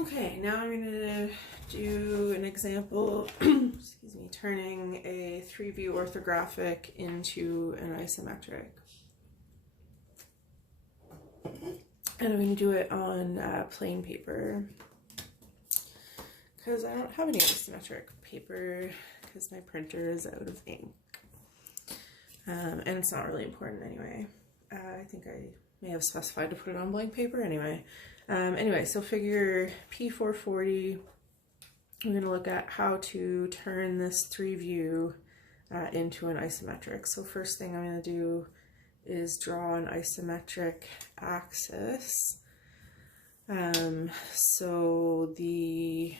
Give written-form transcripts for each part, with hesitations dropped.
Okay, now I'm going to do an example, excuse me, turning a 3-view orthographic into an isometric. And I'm going to do it on plain paper because I don't have any isometric paper because my printer is out of ink. And it's not really important anyway. I think I may have specified to put it on blank paper anyway. Anyway, so figure P440, we're going to look at how to turn this 3-view into an isometric. So first thing I'm going to do is draw an isometric axis. So the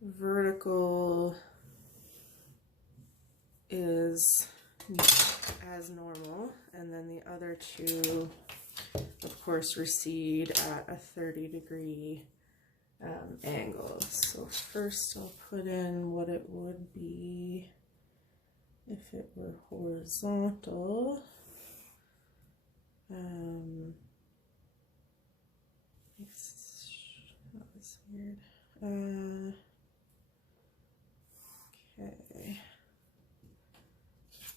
vertical is as normal, and then the other two, of course, recede at a 30-degree angle. So first I'll put in what it would be if it were horizontal. That was weird. Okay.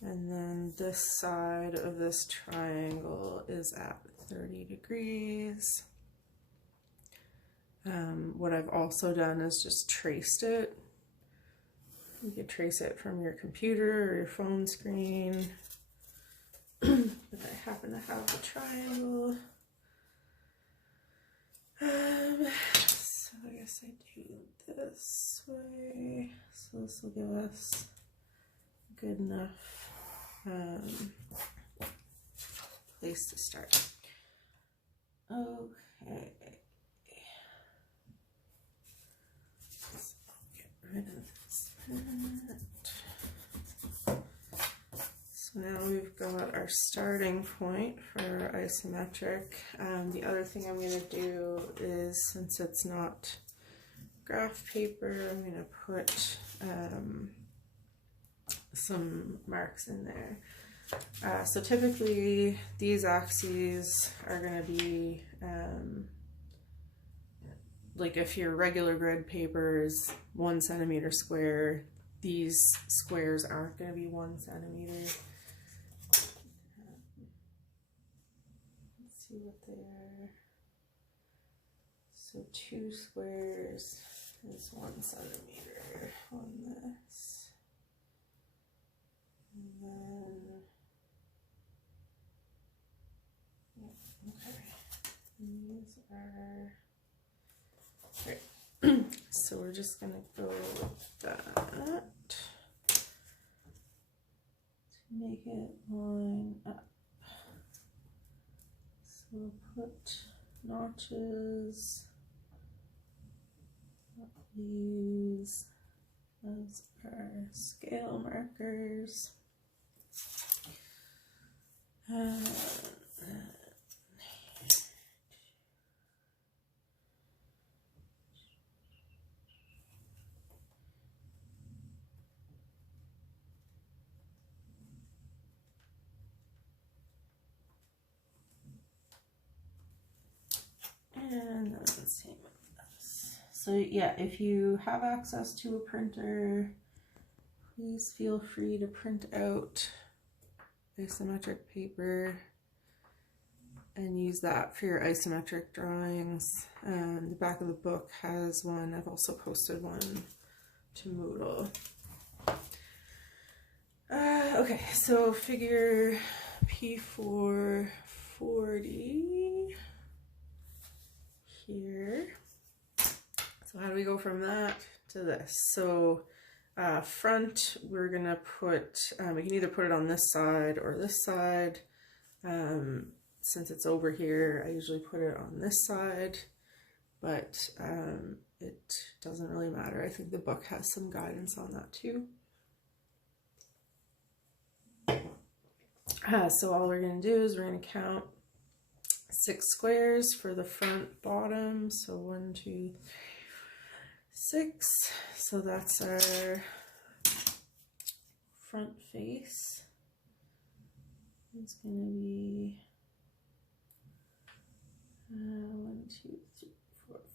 And then this side of this triangle is at 30 degrees. What I've also done is just traced it. You could trace it from your computer or your phone screen. But I happen to have the triangle. So I guess I do this way. So this will give us good enough place to start. Okay. So I'll get rid of this part. So now we've got our starting point for our isometric. The other thing I'm going to do is, since it's not graph paper, I'm going to put some marks in there. So typically these axes are going to be like if your regular grid paper is 1 centimeter square, these squares aren't going to be 1 centimeter. Let's see what they are. So 2 squares is 1 centimeter on this. And then, okay, and these are, great. So we're just going to go with that to make it line up. So we'll put notches, these as our scale markers. And then same with this. So yeah, if you have access to a printer, please feel free to print out isometric paper and use that for your isometric drawings. The back of the book has one. I've also posted one to Moodle. Okay, so figure P440 here. So how do we go from that to this? So front, we're gonna put, we can either put it on this side or this side. Since it's over here, I usually put it on this side, but it doesn't really matter. I think the book has some guidance on that too. So all we're gonna do is we're gonna count 6 squares for the front bottom. So 1, 2, 6. So that's our front face. It's gonna be 1, 2, 3, 4, 5,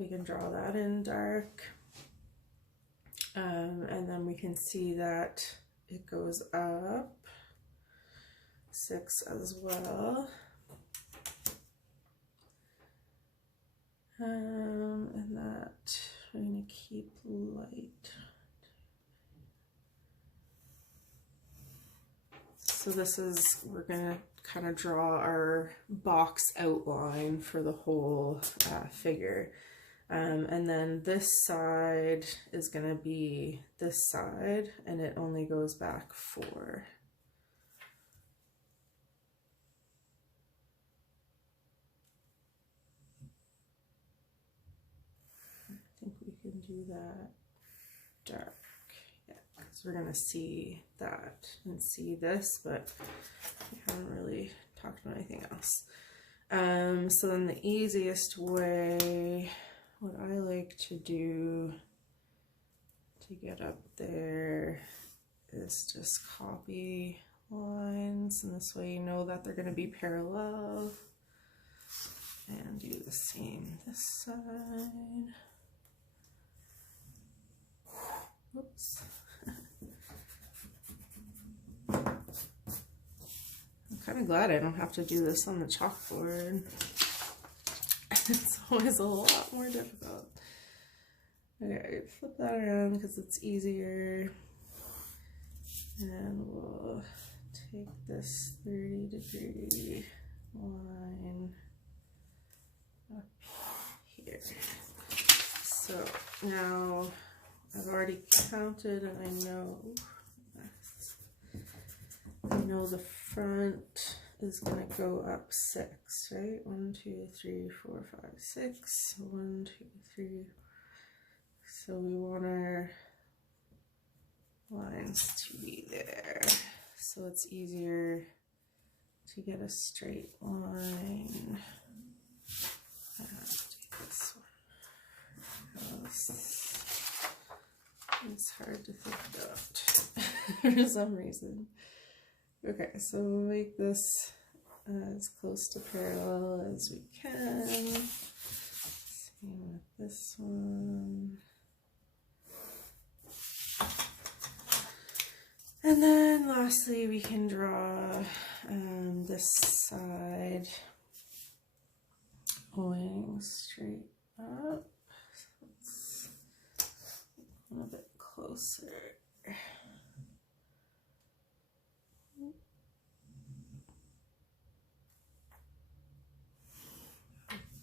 we can draw that in dark. And then we can see that it goes up 6 as well. And that we're going to keep light. So this is, we're going to kind of draw our box outline for the whole figure. And then this side is going to be this side, and it only goes back 4. I think we can do that dark, yeah, because we're going to see that and see this, but we haven't really talked about anything else. So then the easiest way, what I like to do to get up there is just copy lines, and this way you know that they're going to be parallel, and do the same this side. Whoops. I'm kind of glad I don't have to do this on the chalkboard. It's always a lot more difficult. Okay, flip that around because it's easier. And we'll take this 30-degree line up here. So now I've already counted, and I know the front is gonna go up 6, right? 1, 2, 3, 4, 5, 6. 1, 2, 3. So we want our lines to be there, so it's easier to get a straight line. I have to do this one. It's hard to think about for some reason. Okay, so we'll make this as close to parallel as we can. Same with this one. And then lastly, we can draw this side going straight up. So it's a little bit closer.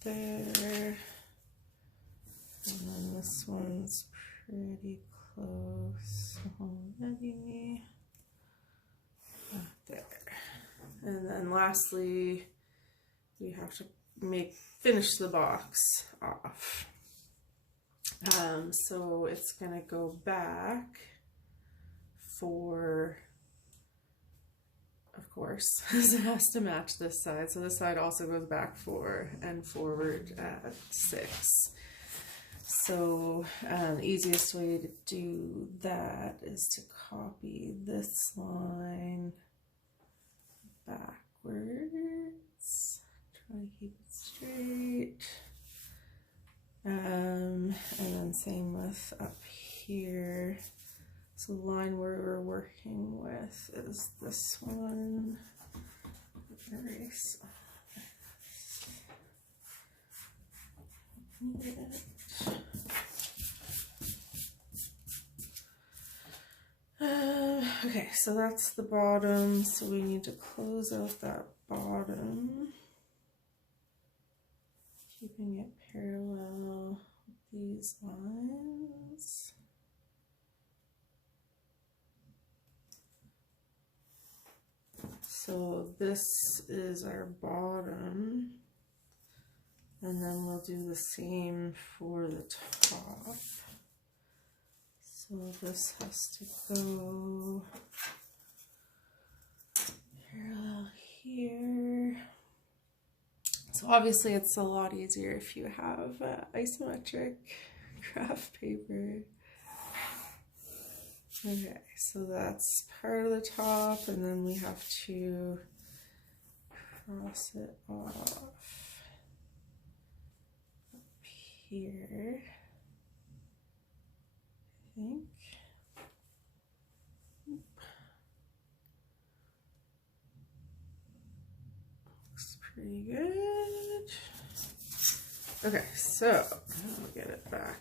There. And then this one's pretty close already. There. And then lastly, we have to finish the box off. So it's gonna go back 4, of course, because it has to match this side. So this side also goes back 4 and forward at 6. So the easiest way to do that is to copy this line backwards. Try to keep it straight. And then same with up here. So the line we're working with is this one. Erase. Okay, so that's the bottom, so we need to close out that bottom, keeping it parallel with these lines. So this is our bottom, and then we'll do the same for the top. So this has to go parallel here. So obviously it's a lot easier if you have isometric craft paper. Okay, so that's part of the top, and then we have to cross it off up here, I think. Looks pretty good. Okay, so I'll get it back.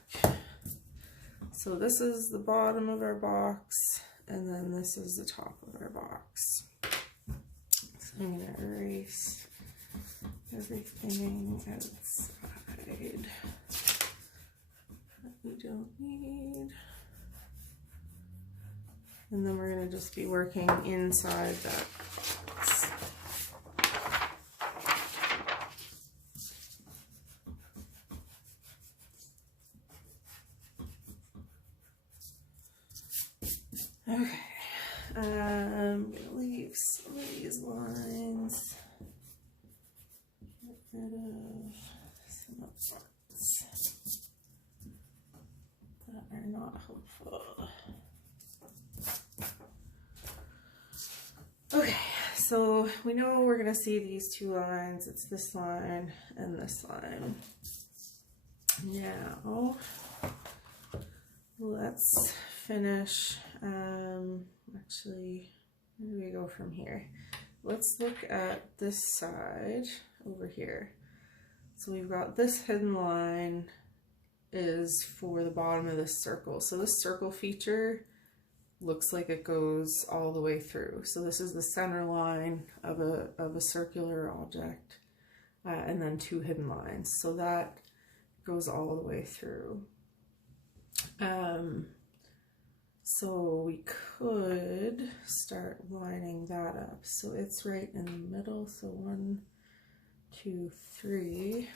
So this is the bottom of our box, and then this is the top of our box. So I'm going to erase everything outside that we don't need. And then we're going to just be working inside that box. Okay, I'm gonna leave some of these lines, get rid of some of the parts that are not helpful. Okay, so we know we're gonna see these two lines. It's this line and this line. Now, let's finish. Actually, where do we go from here? Let's look at this side over here. So we've got this hidden line is for the bottom of this circle. So this circle feature looks like it goes all the way through. So this is the center line of a circular object, and then two hidden lines. So that goes all the way through. So we could start lining that up. So it's right in the middle. So 1, 2, 3.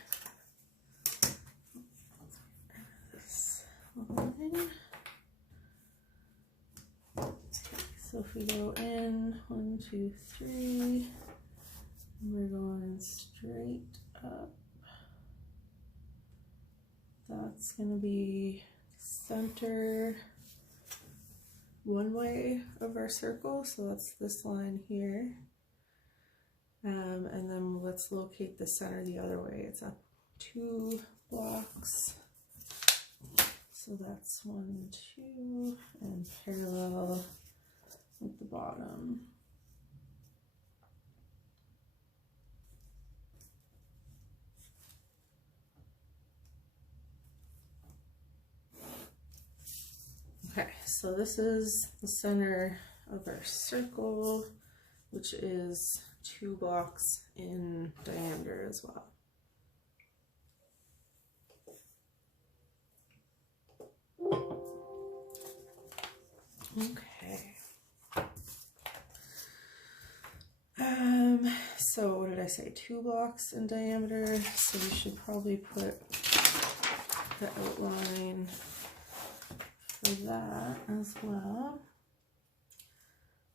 This line. So if we go in 1, 2, 3, and we're going straight up, that's going to be center one way of our circle, so that's this line here, and then let's locate the center the other way. It's up 2 blocks, so that's 1, 2, and parallel with the bottom. Okay, so this is the center of our circle, which is 2 blocks in diameter as well. Okay. So what did I say? 2 blocks in diameter. So we should probably put the outline for that as well.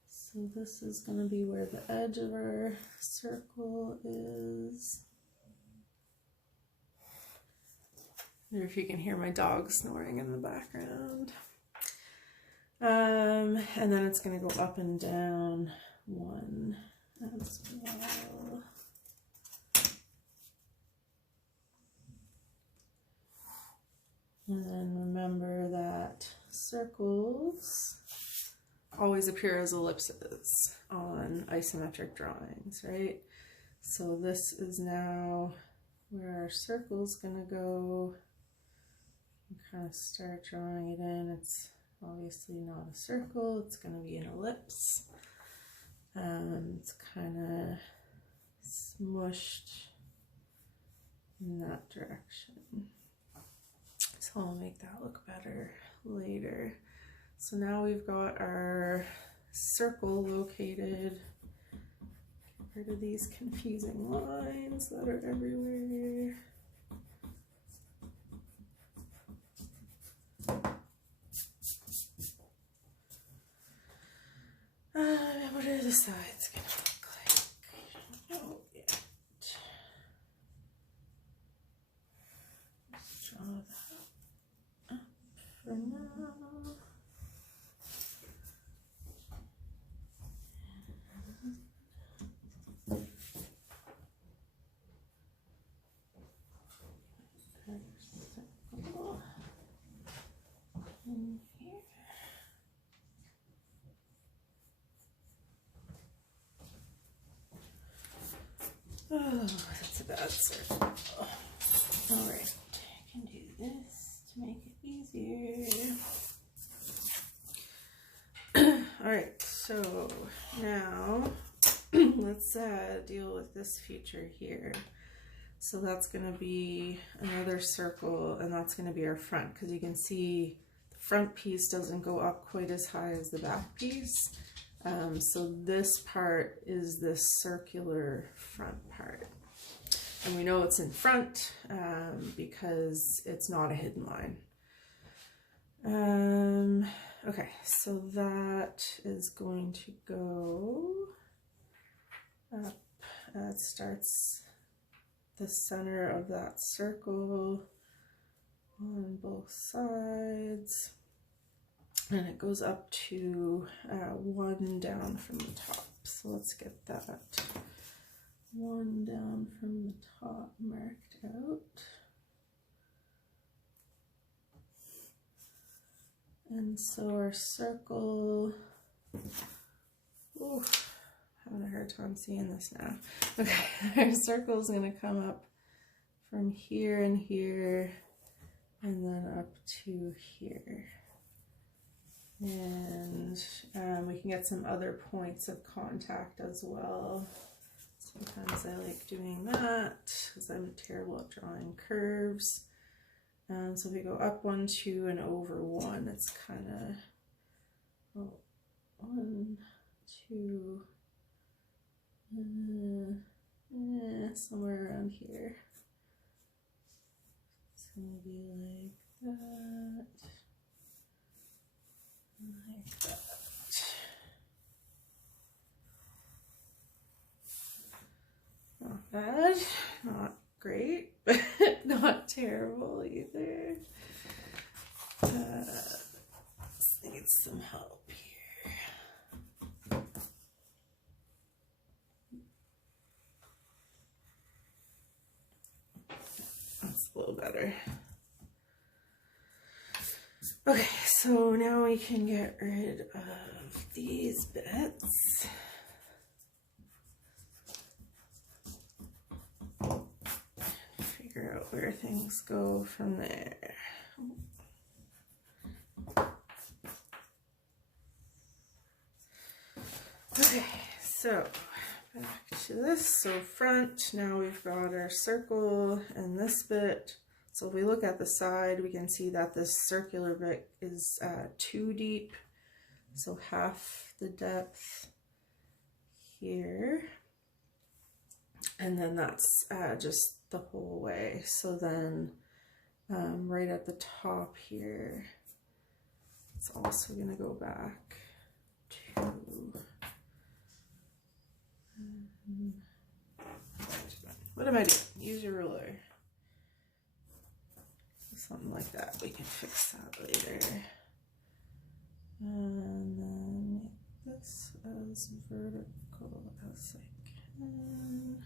So this is going to be where the edge of our circle is. I wonder if you can hear my dog snoring in the background. And then it's going to go up and down 1 as well. And then remember that circles always appear as ellipses on isometric drawings, right? So this is now where our circle's gonna go. You kind of start drawing it in. It's obviously not a circle, it's gonna be an ellipse. It's kind of smushed in that direction. So I'll make that look better later. So now we've got our circle located. Get rid of these confusing lines that are everywhere. What are the sides gonna look like? I don't know yet. Let's draw that up for now. Oh, that's a bad circle. All right, I can do this to make it easier. All right, so now let's deal with this feature here. So that's going to be another circle, and that's going to be our front, because you can see the front piece doesn't go up quite as high as the back piece. So this part is this circular front part. And we know it's in front because it's not a hidden line. Okay, so that is going to go up. It starts the center of that circle on both sides, and it goes up to 1 down from the top. So let's get that 1 down from the top marked out. And so our circle, ooh, having a hard time seeing this now. Okay, our circle is going to come up from here and here, and then up to here. And we can get some other points of contact as well. Sometimes I like doing that because I'm terrible at drawing curves. So if we go up 1, 2, and over 1, it's kind of 1, 2, somewhere around here. It's gonna be like that, like that. Not bad, not great, but not terrible either. Let's need some help here. That's a little better. Okay, so now we can get rid of these bits. Figure out where things go from there. Okay, so back to this. So front, now we've got our circle and this bit. So if we look at the side, we can see that this circular bit is 2 deep, so half the depth here. And then that's just the whole way. So then right at the top here, it's also going to go back to what am I doing? Use your ruler. Something like that. We can fix that later. And then make this as vertical as I can.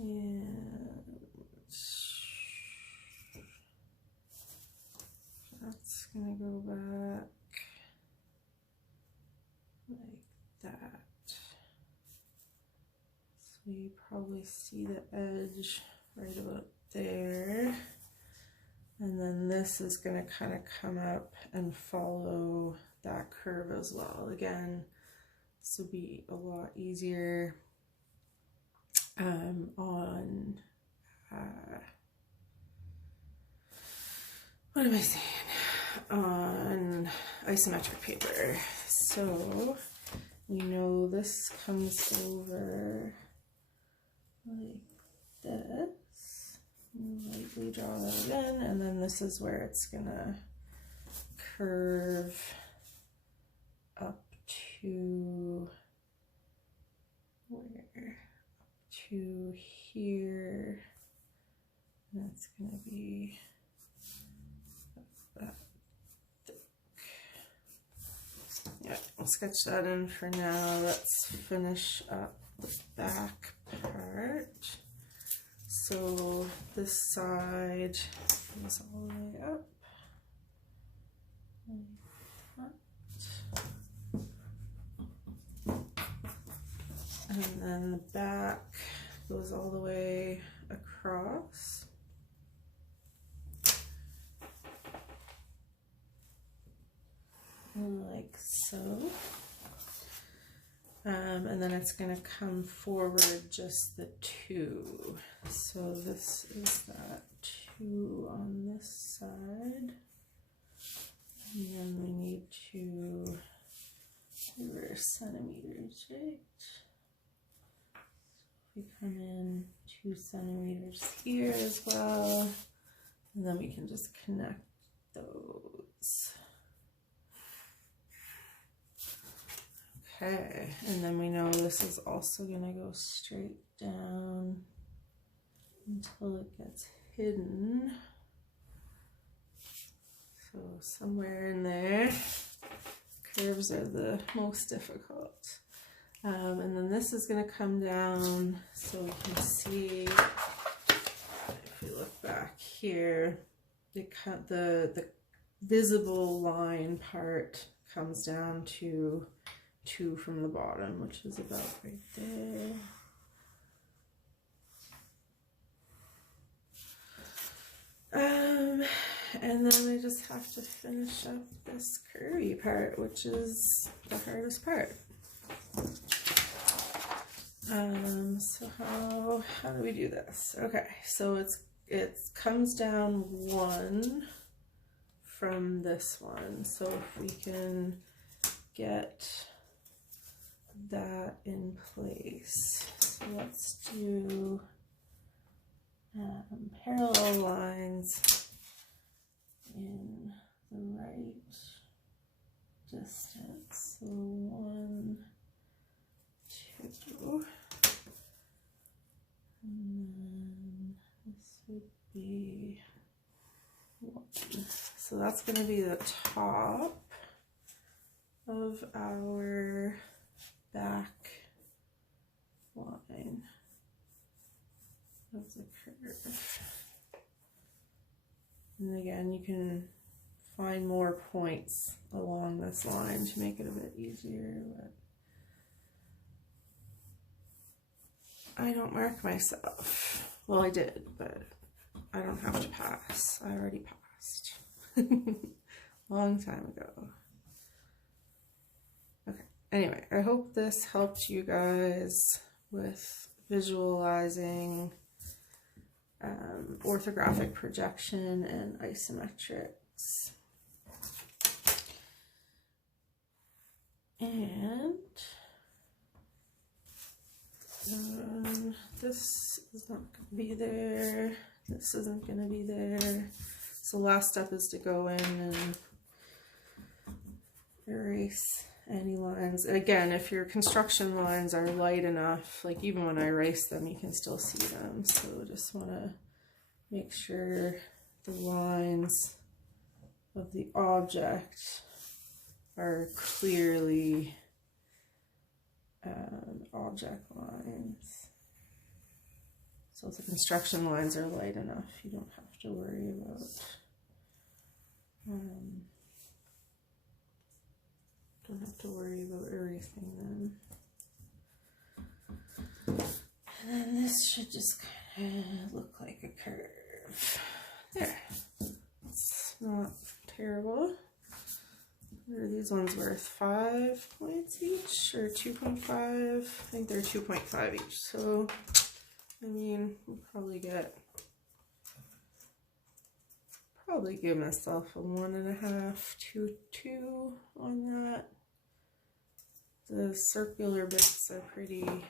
And that's gonna go back like that. So you probably see the edge right about there. And then this is gonna kind of come up and follow that curve as well. Again, this would be a lot easier on what am I saying? On isometric paper. So we know this comes over like this. Lightly draw that again, and then this is where it's gonna curve up to where? To here, and it's going to be that thick. Yeah, I'll sketch that in for now. Let's finish up the back part. So this side goes all the way up like that. And then the back goes all the way across. Like so. And then it's going to come forward just the 2. So this is that 2 on this side. And then we need to do our centimeters, right? We come in 2 centimeters here as well. And then we can just connect those. Okay, and then we know this is also going to go straight down until it gets hidden. So somewhere in there, curves are the most difficult. And then this is going to come down so we can see, if we look back here, the visible line part comes down to 2 from the bottom, which is about right there. And then we just have to finish up this curvy part, which is the hardest part. So how do we do this? Okay, so it comes down 1 from this one. So if we can get that in place. So let's do parallel lines in the right distance. So 1, 2, and then this would be 1. So that's going to be the top of our back line of the curve. And again, you can find more points along this line to make it a bit easier, but I don't mark myself. Well, I did, but I don't have to pass. I already passed. Long time ago. Okay, anyway, I hope this helped you guys with visualizing orthographic projection and isometrics. And this is not going to be there. This isn't going to be there. So last step is to go in and erase any lines. Again, if your construction lines are light enough, like even when I erase them, you can still see them. So just want to make sure the lines of the object are clearly object lines. So if the construction lines are light enough, you don't have to worry about erasing them. And then this should just kind of look like a curve. There. It's not terrible. What are these ones worth? 5 points each or 2.5? I think they're 2.5 each. So, I mean, we'll probably give myself a 1.5 to 2 on that. The circular bits are pretty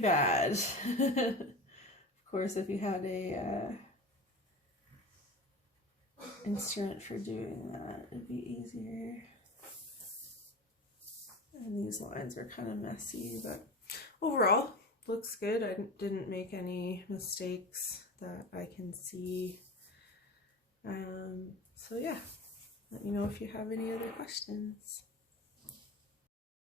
bad. Of course, if you had a instrument for doing that, it'd be easier. And these lines are kind of messy, but overall looks good. I didn't make any mistakes that I can see. So yeah, let me know if you have any other questions.